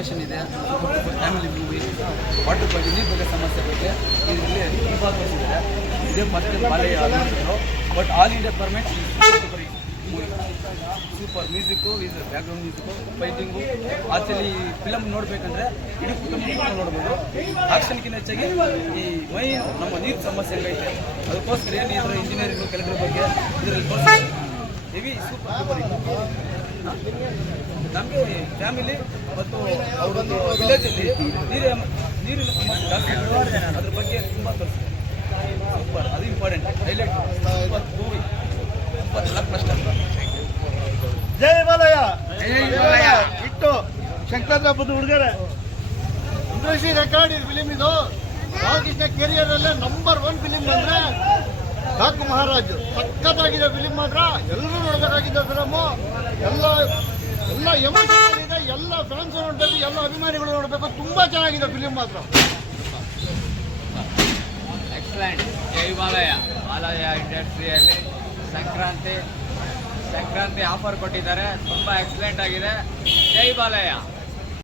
Information ಇದೆ. Family movie, water ಬಗ್ಗೆ, ನೀರು ಬಗ್ಗೆ ಸಮಸ್ಯೆ ಬಗ್ಗೆ ಇದರಲ್ಲಿ ತುಂಬ ತೋರಿಸಿದ್ದಾರೆ. ಇದೇ first Balayya almost, but all India ಪರ್ಮೆಂಟ್ movie super. Music is background music, fighting. Actually film ನೋಡಬೇಕಂದ್ರೆ ಇಡೀ ಕುಟುಂಬ ನೋಡ್ಬೋದು. ಆಕ್ಷನ್ಗಿಂತ ಹೆಚ್ಚಾಗಿ ಈ ಮೈನ್ ನಮ್ಮ ನೀರು ಸಮಸ್ಯೆ ಹೆಂಗೈತೆ ಅದಕ್ಕೋಸ್ಕರ ಏನು ಇದರ ಇಂಜಿನಿಯರಿಂಗು ಕೆಲಸದ ಬಗ್ಗೆ ಇದರಲ್ಲಿ ತೋರಿಸ್ತಾರೆ. Heavy super. ನಮಗೆ ಫ್ಯಾಮಿಲಿ ಮತ್ತು ಅವರೊಂದು ವಿಲೇಜಲ್ಲಿ ನೀರಿನ ಸಮಸ್ಯೆ ಜಾಸ್ತಿ ಅದ್ರ ಬಗ್ಗೆ ತುಂಬ ತೋರಿಸ್ತಾರೆ. ಸೂಪರ್, ಅದು ಇಂಪಾರ್ಟೆಂಟ್ ಹೈಲೈಟ್. ಮೂವಿ ಪ್ರಶ್ನೆ. ಜೈ ಬಾಲಯ್ಯ ಇಟ್ಟು ಶಂಕರ ಹಬ್ಬದ ಹುಡುಗರೆ ಇಂಡಸ್ಟ್ರಿ ರೆಕಾರ್ಡ್ ಫಿಲಿಮ್ ಇದು. ರಾಮಕೃಷ್ಣ ಕೆರಿಯರ್ ಅಲ್ಲೇ ನಂಬರ್ 1 ಫಿಲಿಮ್ ಅಂದ್ರೆ ಡಾಕು ಮಹಾರಾಜ್. ಸಖತ್ತಾಗಿದೆ ಫಿಲಿಮ್, ಮಾತ್ರ ಎಲ್ಲರೂ ನೋಡಬೇಕಾಗಿದ್ದ ಫಿಲಮು. ಎಲ್ಲ ಎಮೋಷನಲ್ ಇದೆ, ಎಲ್ಲ ಫ್ಯಾನ್ಸ್ ನೋಡಬೇಕು, ಎಲ್ಲ ಅಭಿಮಾನಿಗಳು ನೋಡಬೇಕು. ತುಂಬಾ ಚೆನ್ನಾಗಿದೆ ಫಿಲಿಮ್ ಮಾತ್ರ. ಎಕ್ಸಲೆಂಟ್. ಜೈ ಬಾಲಯ್ಯ. ಬಾಲಯ್ಯ ಇಂಡಸ್ಟ್ರಿಯಲ್ಲಿ ಸಂಕ್ರಾಂತಿ ಆಫರ್ ಕೊಟ್ಟಿದ್ದಾರೆ. ತುಂಬ ಎಕ್ಸಲೆಂಟ್ ಆಗಿದೆ. ಜೈ ಬಾಲಯ್ಯ.